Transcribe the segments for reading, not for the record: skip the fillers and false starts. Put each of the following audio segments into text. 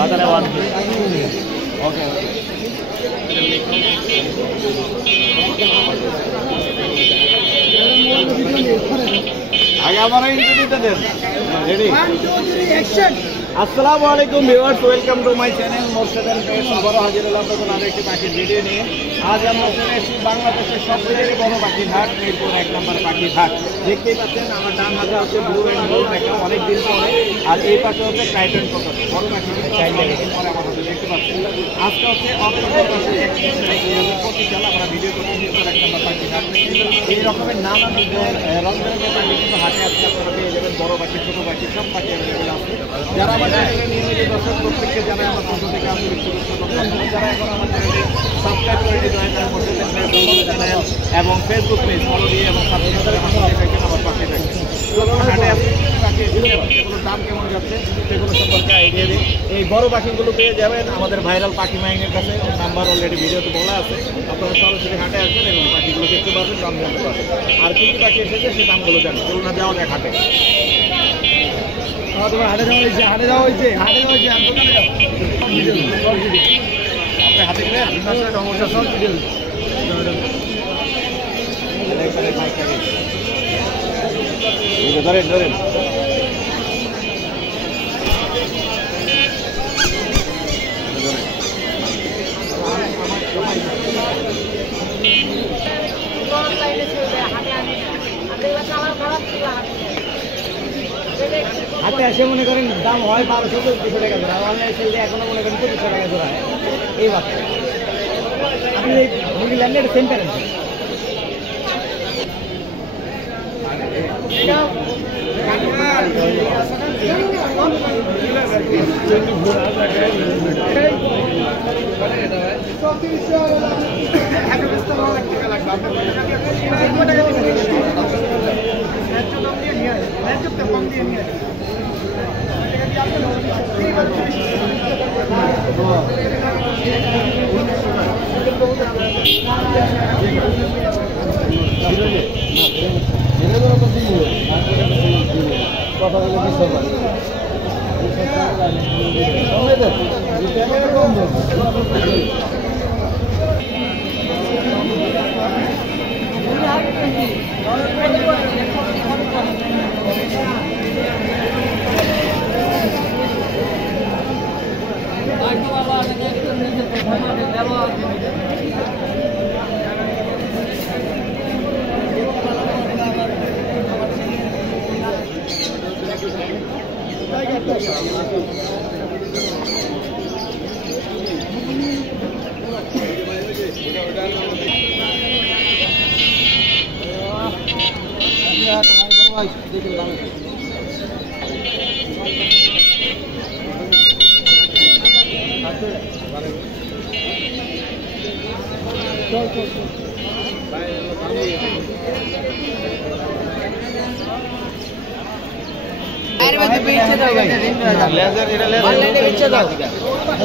বাজারে 1 ওকে আগে আমার ইন্টারভিউটা দেন রেডি 1 2 3 অ্যাকশন আসসালামু আলাইকুম viewers welcome to my channel Morshed and page আবারো হাজির হলাম নতুন আরেকটি পাখির ভিডিও নিয়ে আজ আমরা চলে এসেছি বাংলাদেশের সবথেকে বড় পাখির হাট মিরপুর 1 নম্বর পাখির হাট দেখতেই পাচ্ছেন আমার ডান হাতে আছে ব্লু এন্ড গোল্ড একটা অনেক দিন পরে আর এই পাশে হচ্ছে টাইটান কটন বড় পাখি চাইলে পরে আমার হাতে দেখতে পাচ্ছেন আজকে হচ্ছে অক্টোবর মাসের 2025 সাল আমরা ভিডিও করতে মিরপুর 1 নম্বর পাখির হাট এই রকমের নানা রংবেরঙের পাখি কিন্তু হাটে আজকে আপনারা পেয়ে যাবেন বড় পাখি ছোট পাখি সব পাখি অ্যাভেলেবেল আছে যারা আমার চ্যানেলে নিয়মিত দর্শক প্রত্যেককে জানাই আমার পক্ষ থেকে আন্তরিক শুভেচ্ছা যারা এখন আমার চ্যানেলে সাবস্ক্রাইব করে চ্যানেল এবং ফেসবুক পেজ ফলো দিয়ে এবং সাবস্ক্রাইব করে আমার সাথে থাকবেন আমার পাশে থাকবেন হাটে আসলে পাখি সেগুলোর দাম কেমন যাচ্ছে সেগুলো সম্পর্কে আইডিয়া দিই এই বড় পাখিগুলো পেয়ে যাবেন আমাদের ভাইরাল পাখি মাইনের কাছে নাম্বার অলরেডি ভিডিওতে বলা আছে আপনারা সরাসরি হাটে আসবেন এবং পাখিগুলো দেখতে পারবেন দাম জানতে পারবেন আর কী কী পাখি এসেছে সে দামগুলো জানেন চলুন না যাওয়া যায় হাটে তোমার হাটে যাওয়া হয়েছে হাটে যাওয়া হয়েছে আপনি হাতে গেলে সমস্যা সব ভিডিও ধরেন ধরেন হাতে এসে মনে করেন দাম হয় 1200-1400 টাকা ধরা অনলাইন সেল দিয়ে এখনো মনে করেন 2500 টাকা ধরা হয় এই বাচ্চা আপনি মুরগি ল্যান্ডের সেন্টার কথা বলে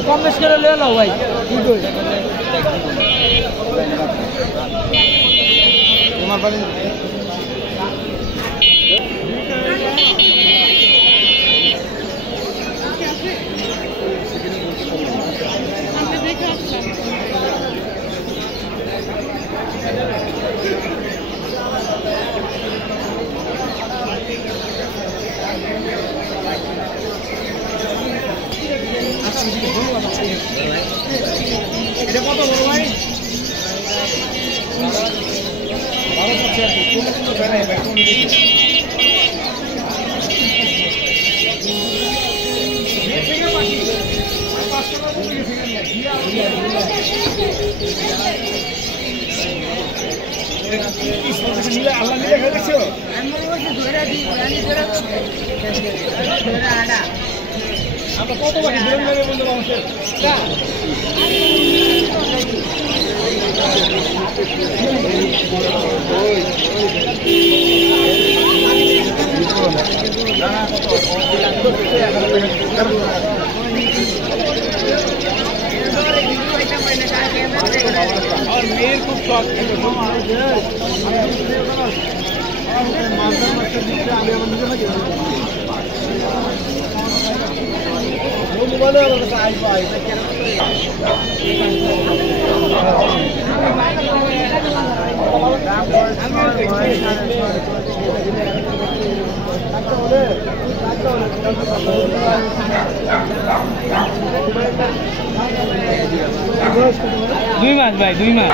कम बेस कर ले लो भाई এটা কত বড় ভাই 12 বছর আর কি কোনো ফেলে ভাই কোন দিকে ये থেকে পাখি 5 টাকা করে থেকে নিয়ে দিয়া কি সবটা নিলে আল্লাহ নিলে খেলেছো আমি বলছি ধরে দি আমি ধরে আনা আমরা কত বাকি ধরে নেবে বন্ধু মানুষের না और मेरे को দুই মাস ভাই, 2 মাস।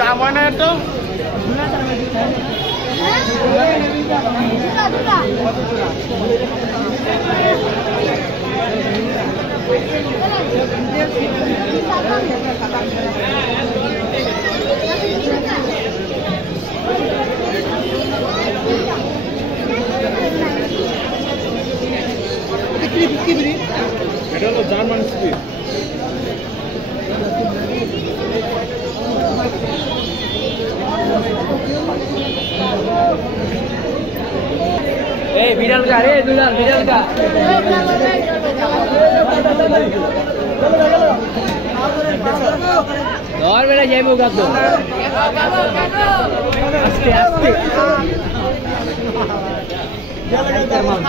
দাম হয় না একটু এটা হলো জার্মান স্পিড। এই বিড়াল কা রে, দুলাল বিড়াল কা। ধর বেটা যাইবো গাছ। আস্তে আস্তে।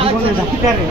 জীবনে ডাক্তার রে।